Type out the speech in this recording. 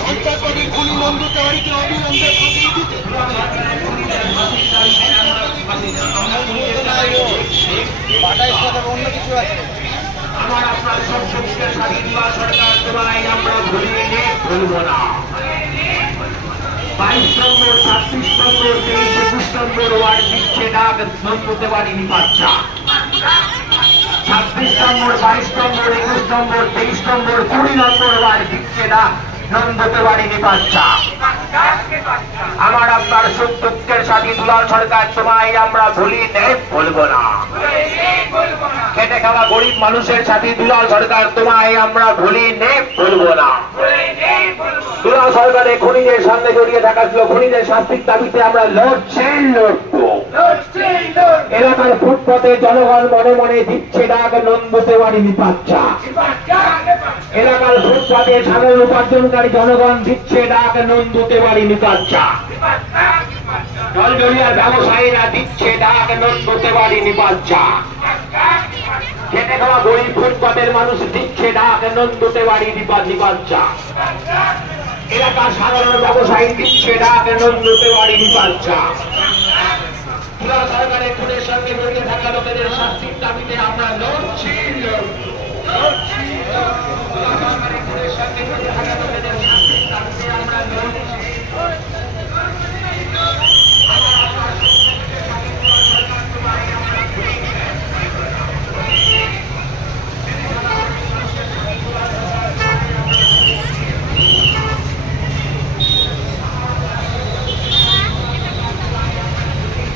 সন্ত্রাসবাদী খুনি বন্ধুকে বাড়িতে অবিলম্বে ফাঁসিয়ে দিতে অন্য কিছু আছে। আমার আপনার সবসময় স্বাধীন বা সরকার তোমায় আমরা ভুলিয়ে ভুলব না। 22 নম্বর 26 নম্বর 23 21 নম্বর ওয়ার্ড দিচ্ছে ডাক নন্দতে বাড়িনি বাচ্চা। 26 নম্বর 22 নম্বর 21 নম্বর 23 নম্বর 20 নম্বর ওয়ার্ড দিচ্ছে ডাক নন্দতে বাড়িনি বাচ্চা। আমার আপনার সুখ দুঃখের সাথী দুলাল সরকার তোমায় আমরা ভুলিয়ে ভুলব না। খেটে খাওয়া গরিব মানুষের সাথে দুলাল সরকার তোমায় আমরা ভুলিয়ে ভুলব না। দুলাল সরকারের খুনিদের সামনে জড়িয়ে থাকা ছিল খুনিদের শাস্তির দাবিতে আমরা লড়ছি লড়বো। এলাকার ফুটপথে জনগণ মনে মনে দিচ্ছে ডাক নন্দতে বাড়িনি বাচ্চা। এলাকার ফুটপথে সাধারণ উপার্জনকারী জনগণ দিচ্ছে ডাক নন্দতে বাড়িনি বাচ্চা। জলজরিয়ার ব্যবসায়ীরা দিচ্ছে ডাক নন্দতে বাড়িনি বাচ্চা। খেটে খাওয়া গরিব ফুটপাতের মানুষ দিচ্ছে ডাক নন্দতে বাড়িনি বাচ্চা। এলাকার সাধারণ ব্যবসায়ী দিচ্ছে ডাক নন্দতে বাড়িনি বাচ্চা। সরকারের খুনের সঙ্গে জড়িয়ে থাকা লোকেদের শাস্তির দাবিতে আমরা লড়ছি লড়বো।